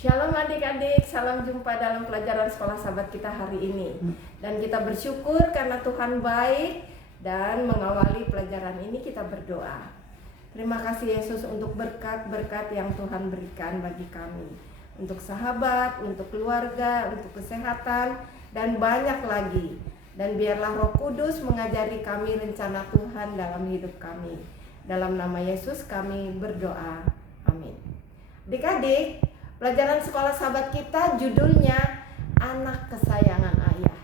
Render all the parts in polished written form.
Shalom adik-adik, salam jumpa dalam pelajaran sekolah sahabat kita hari ini. Dan kita bersyukur karena Tuhan baik dan mengawali pelajaran ini kita berdoa. Terima kasih Yesus untuk berkat-berkat yang Tuhan berikan bagi kami. Untuk sahabat, untuk keluarga, untuk kesehatan, dan banyak lagi. Dan biarlah Roh Kudus mengajari kami rencana Tuhan dalam hidup kami. Dalam nama Yesus kami berdoa. Amin. Adik-adik, pelajaran sekolah sahabat kita judulnya Anak Kesayangan Ayah.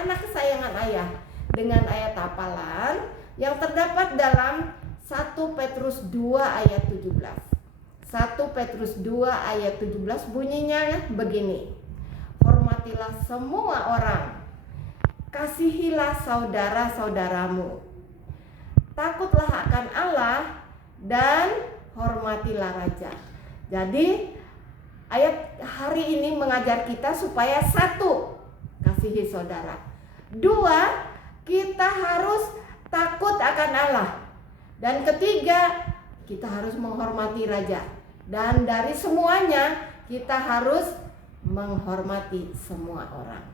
Anak Kesayangan Ayah dengan ayat hafalan yang terdapat dalam 1 Petrus 2 ayat 17. 1 Petrus 2 ayat 17 bunyinya begini. Hormatilah semua orang. Kasihilah saudara-saudaramu. Takutlah akan Allah dan hormatilah raja. Jadi ayat hari ini mengajar kita supaya satu, kasihi saudara. Dua, kita harus takut akan Allah. Dan ketiga, kita harus menghormati raja. Dan dari semuanya, kita harus menghormati semua orang.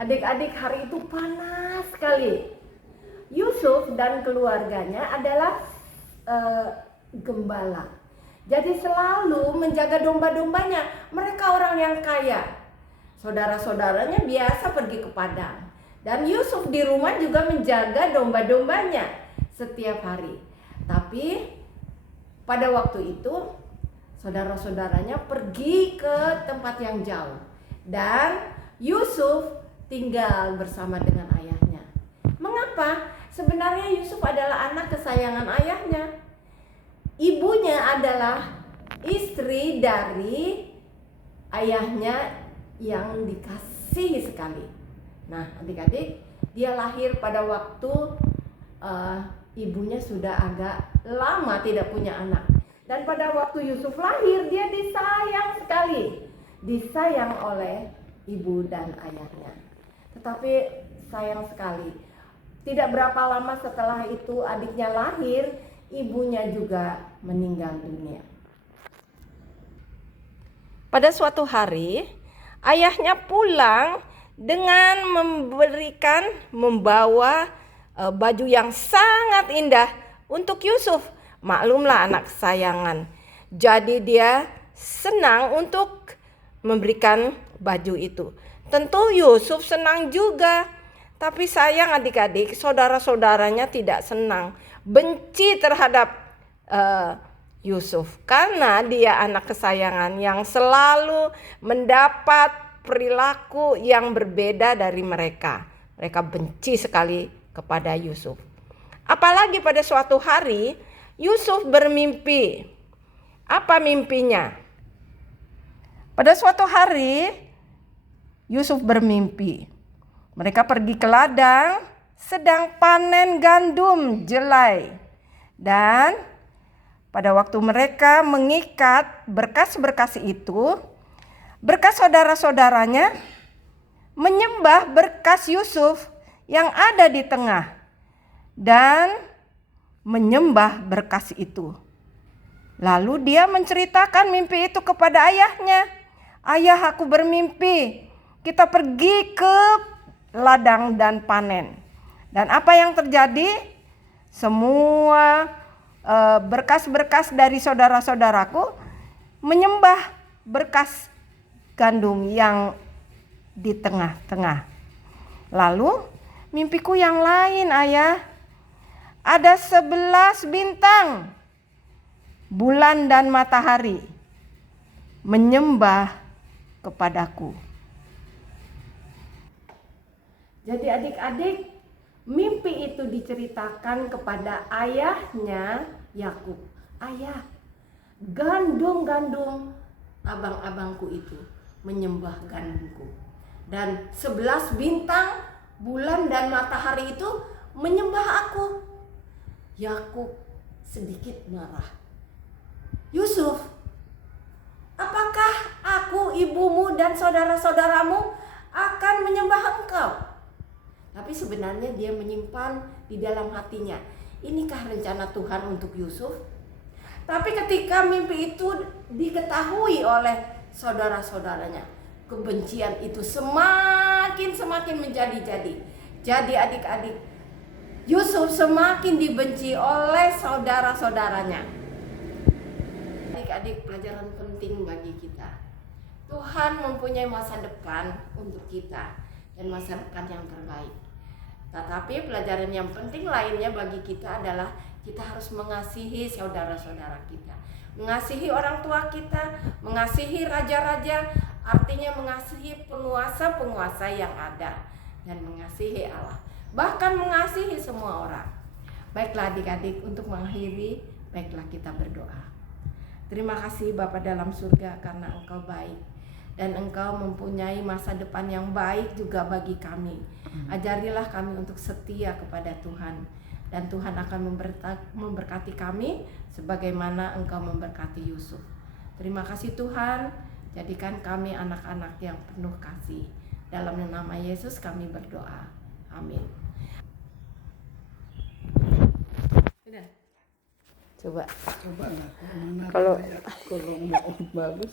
Adik-adik, hari itu panas sekali. Yusuf dan keluarganya adalah gembala. Jadi selalu menjaga domba-dombanya. Mereka orang yang kaya. Saudara-saudaranya biasa pergi ke padang. Dan Yusuf di rumah juga menjaga domba-dombanya setiap hari. Tapi pada waktu itu saudara-saudaranya pergi ke tempat yang jauh. Dan Yusuf tinggal bersama dengan ayahnya. Mengapa? Sebenarnya Yusuf adalah anak kesayangan ayahnya. Ibunya adalah istri dari ayahnya yang dikasihi sekali. Nah, adik-adik, dia lahir pada waktu ibunya sudah agak lama tidak punya anak. Dan pada waktu Yusuf lahir, dia disayang sekali. Disayang oleh ibu dan ayahnya. Tetapi sayang sekali, tidak berapa lama setelah itu adiknya lahir, ibunya juga meninggal dunia. Pada suatu hari, ayahnya pulang dengan membawa baju yang sangat indah untuk Yusuf. Maklumlah anak kesayangan. Jadi dia senang untuk memberikan baju itu. Tentu Yusuf senang juga. Tapi sayang adik-adik, saudara-saudaranya tidak senang. Benci terhadap Yusuf. Karena dia anak kesayangan yang selalu mendapat perilaku yang berbeda dari mereka. Mereka benci sekali kepada Yusuf. Apalagi pada suatu hari, Yusuf bermimpi. Apa mimpinya? Pada suatu hari, Yusuf bermimpi. Mereka pergi ke ladang, sedang panen gandum jelai. Dan pada waktu mereka mengikat berkas-berkas itu, berkas saudara-saudaranya menyembah berkas Yusuf yang ada di tengah dan menyembah berkas itu. Lalu dia menceritakan mimpi itu kepada ayahnya. Ayah, aku bermimpi. Kita pergi ke ladang dan panen. Dan apa yang terjadi? Semua berkas-berkas dari saudara-saudaraku menyembah berkas gandum yang di tengah-tengah. Lalu mimpiku yang lain, ayah. Ada 11 bintang, bulan dan matahari menyembah kepadaku. Jadi adik-adik, mimpi itu diceritakan kepada ayahnya Yakub. Ayah, gandum-gandum abang-abangku itu menyembah gandumku. Dan 11 bintang, bulan dan matahari itu menyembah aku. Yakub sedikit marah. Yusuf, apakah aku, ibumu dan saudara-saudaramu akan menyembah engkau? Tapi sebenarnya dia menyimpan di dalam hatinya, inikah rencana Tuhan untuk Yusuf? Tapi ketika mimpi itu diketahui oleh saudara-saudaranya, kebencian itu semakin menjadi-jadi. Jadi adik-adik, Yusuf semakin dibenci oleh saudara-saudaranya. Adik-adik, pelajaran penting bagi kita. Tuhan mempunyai masa depan untuk kita dan masa depan yang terbaik. Tetapi pelajaran yang penting lainnya bagi kita adalah kita harus mengasihi saudara-saudara kita, mengasihi orang tua kita, mengasihi raja-raja, artinya mengasihi penguasa-penguasa yang ada, dan mengasihi Allah, bahkan mengasihi semua orang. Baiklah adik-adik, untuk mengakhiri, baiklah kita berdoa. Terima kasih Bapa dalam surga, karena Engkau baik dan Engkau mempunyai masa depan yang baik juga bagi kami. Ajarilah kami untuk setia kepada Tuhan, dan Tuhan akan memberkati kami sebagaimana Engkau memberkati Yusuf. Terima kasih Tuhan, jadikan kami anak-anak yang penuh kasih. Dalam nama Yesus kami berdoa. Amin. Coba Coba lah, mana Kalau- kalau mau bagus